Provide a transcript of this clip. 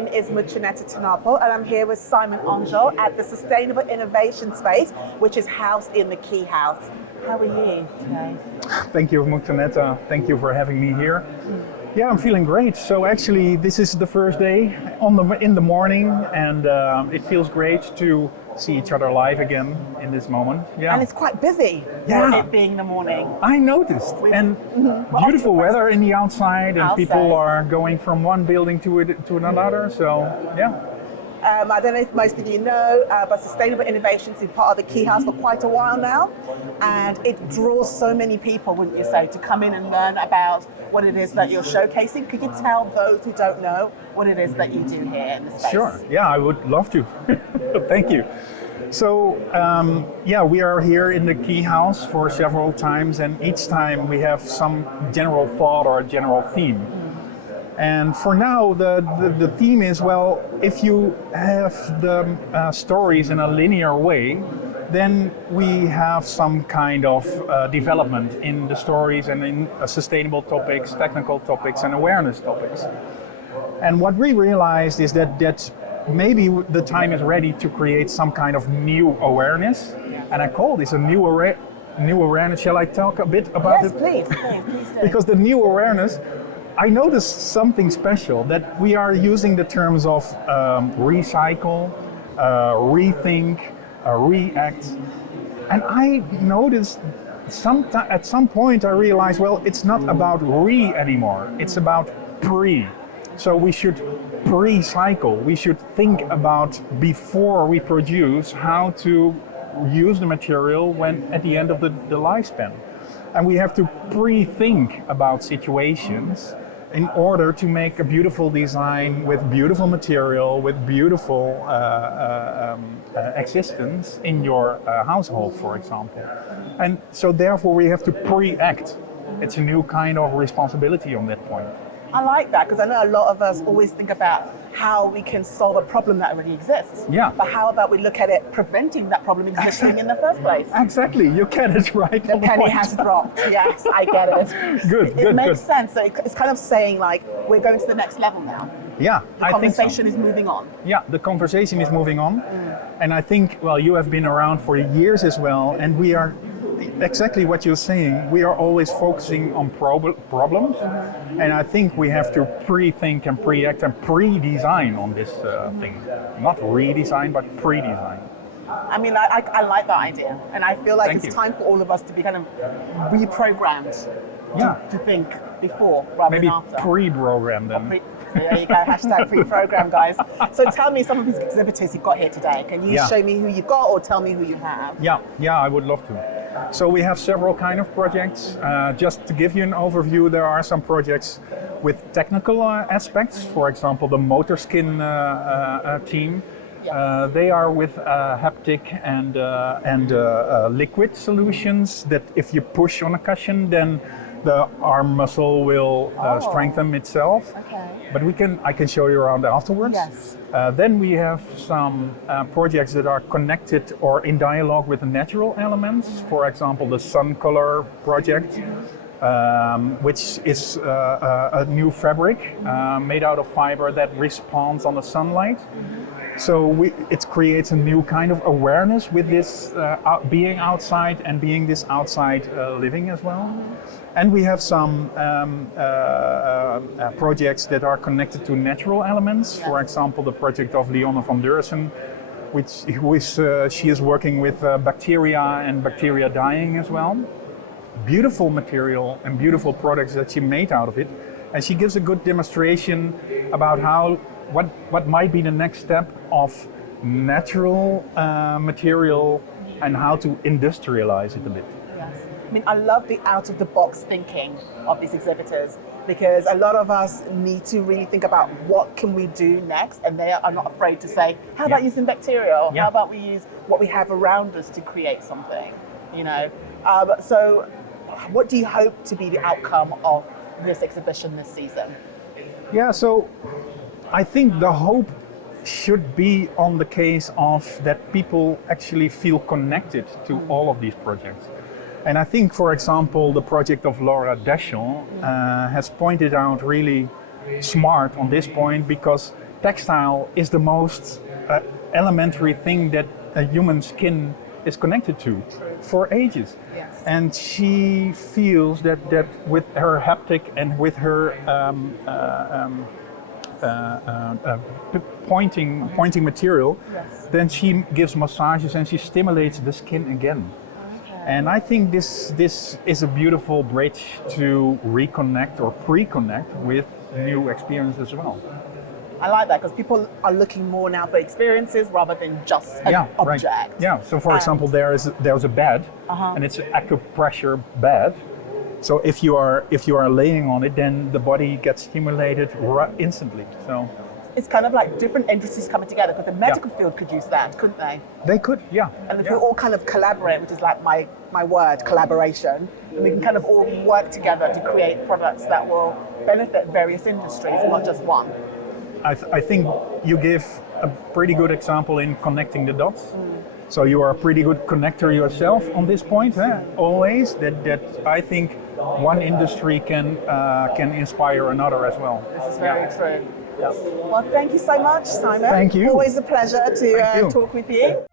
name is Muchaneta to Napel, and I'm here with Simon Angel at the Sustainable Innovation Space, which is housed in the Key House. How are you today? Thank you, Muchaneta. Thank you for having me here. Yeah, I'm feeling great. So actually, this is the first day in the morning, and it feels great to see each other live again in this moment. Yeah, and it's quite busy. Yeah, it being the morning. I noticed, and beautiful weather in the outside, and people are going from one building to another. So yeah. I don't know if most of you know, but Sustainable Innovations is part of the Key House for quite a while now, and it draws so many people, wouldn't you say, to come in and learn about what it is that you're showcasing. Could you tell those who don't know what it is that you do here in the space? Sure, yeah, I would love to. Thank you. So, yeah, we are here in the Key House for several times, and each time we have some general thought or a general theme. And for now, the theme is, well, if you have the stories in a linear way, then we have some kind of development in the stories and in sustainable topics, technical topics, and awareness topics. And what we realized is that maybe the time is ready to create some kind of new awareness. And I call this a new awareness. Shall I talk a bit about it? Yes, please do. Because the new awareness, I noticed something special, that we are using the terms of recycle, rethink, react. And I noticed at some point I realized, well, it's not about re anymore, it's about pre. So we should pre-cycle, we should think about before we produce how to use the material when at the end of the lifespan. And we have to pre-think about situations in order to make a beautiful design with beautiful material, with beautiful existence in your household, for example. And so therefore we have to pre-act. It's a new kind of responsibility on that point. I like that, because I know a lot of us always think about how we can solve a problem that already exists. Yeah. But how about we look at it preventing that problem existing in the first place? Exactly, you get it right. The penny has dropped. Yes, I get it. Good. It makes sense. So it's kind of saying like we're going to the next level now. Yeah, the conversation is moving on. Yeah, the conversation is moving on. And I think, well, you have been around for years as well, and we are exactly what you're saying. We are always focusing on problems, and I think we have to pre-think and pre-act and pre-design on this thing. Not redesign, but pre-design. I mean, I like that idea, and I feel like it's time for all of us to be kind of reprogrammed to think before rather Maybe than after. Pre-program then. There you go, hashtag pre-program, guys. So tell me some of these exhibitors you've got here today. Can you show me who you've got or tell me who you have? Yeah, I would love to. So we have several kind of projects. Just to give you an overview, there are some projects with technical aspects. For example, the Motorskin team. Yes. They are with haptic and liquid solutions that if you push on a cushion, then the arm muscle will strengthen itself. Okay. But I can show you around afterwards. Yes. Then we have some projects that are connected or in dialogue with the natural elements. For example, the Sun Color project, which is a new fabric made out of fiber that responds on the sunlight. So it creates a new kind of awareness with this being outside and being this outside living as well. And we have some projects that are connected to natural elements. Yes. For example, the project of Leone van Deursen, she is working with bacteria and bacteria dyeing as well. Beautiful material and beautiful products that she made out of it. And she gives a good demonstration about what might be the next step of natural material and how to industrialize it a bit. Yes. I mean, I love the out-of-the-box thinking of these exhibitors, because a lot of us need to really think about what can we do next, and they are not afraid to say, how about using bacteria, or how about we use what we have around us to create something, you know? So what do you hope to be the outcome of this exhibition this season? Yeah, so I think the hope should be on the case of that people actually feel connected to all of these projects. And I think, for example, the project of Laura Deschamps has pointed out really smart on this point, because textile is the most elementary thing that a human skin is connected to for ages. Yes. And she feels that with her haptic and with her pointing material, Yes. then she gives massages and she stimulates the skin again. Okay. And I think this is a beautiful bridge to reconnect or pre-connect with new experience as well. I like that because people are looking more now for experiences rather than just an object. Right. Yeah. So, for example, there's a bed, and it's an acupressure bed. So if you are laying on it, then the body gets stimulated instantly. So it's kind of like different industries coming together because the medical field could use that, couldn't they? They could, yeah. And if we all kind of collaborate, which is like my word, collaboration, and we can kind of all work together to create products that will benefit various industries, not just one. I think you give a pretty good example in connecting the dots. So you are a pretty good connector yourself on this point. Always that I think one industry can inspire another as well. This is very true. Yeah. Well, thank you so much, Simon. Thank you. Always a pleasure to talk with you.